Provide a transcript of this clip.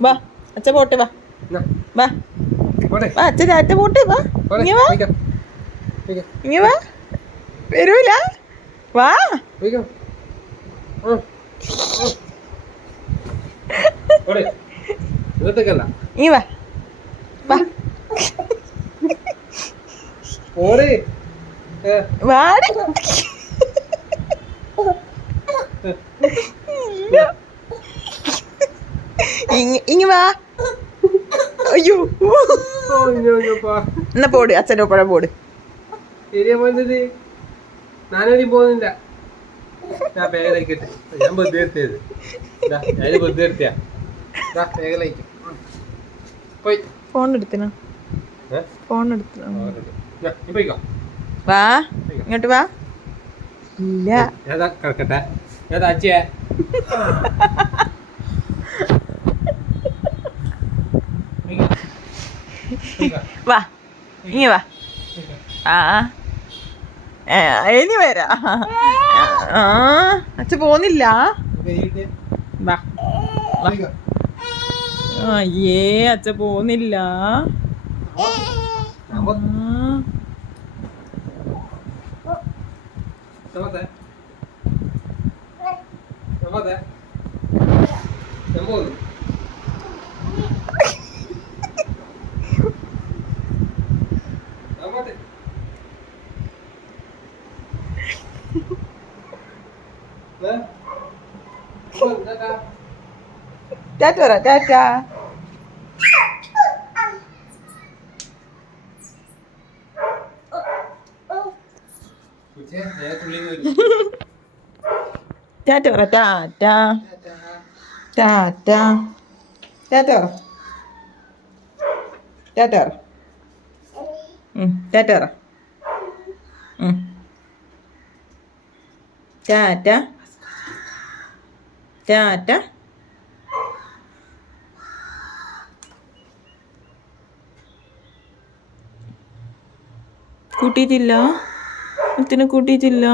വാ അച്ഛ പോട്ടെ വാ വാ വാ അച്ഛ ടാറ്റ പോട്ടെ വാ ഇങ്ങ വാ ഇങ്ങ വാ വരൂല വാ ഇങ്ങ വാ വാ വാടി ഇങ്ങ വാ അയ്യോ എന്നാ പോട് അച്ഛൻ്റെ ഒപ്പഴ പോട് ഞാനൊരു പോകുന്നില്ല ഞാൻ പേരേക്കട്ടെ ഞാൻ ബുദ്ധി എടുത്തത് ഞാൻ ബുദ്ധി എടുത്തിയാ പേരേക്ക് പോയി ഫോൺ എടുത്തിനോ ഫോൺ എടുത്തിനോ വാ ഇങ്ങോട്ട് വാ ഇല്ല ഏതാ കിടക്കട്ടെ ഏതാ അച്ഛയെ വാ ഇങ്ങ വാ ആ ഇനി വരാ ആ അച്ഛ പോന്നില്ല വാ അയ്യേ അച്ഛ പോന്നില്ല ടാറ്റ പറ ടാറ്റ ടാറ്റ പറ ടാറ്റ ടാറ്റ ടാറ്റ പറ ടാറ്റ പറ ടാറ്റ പറ ടാറ്റ ടാറ്റ കൂട്ടിയിട്ടില്ല മുത്തിനെ കൂട്ടിയിട്ടില്ല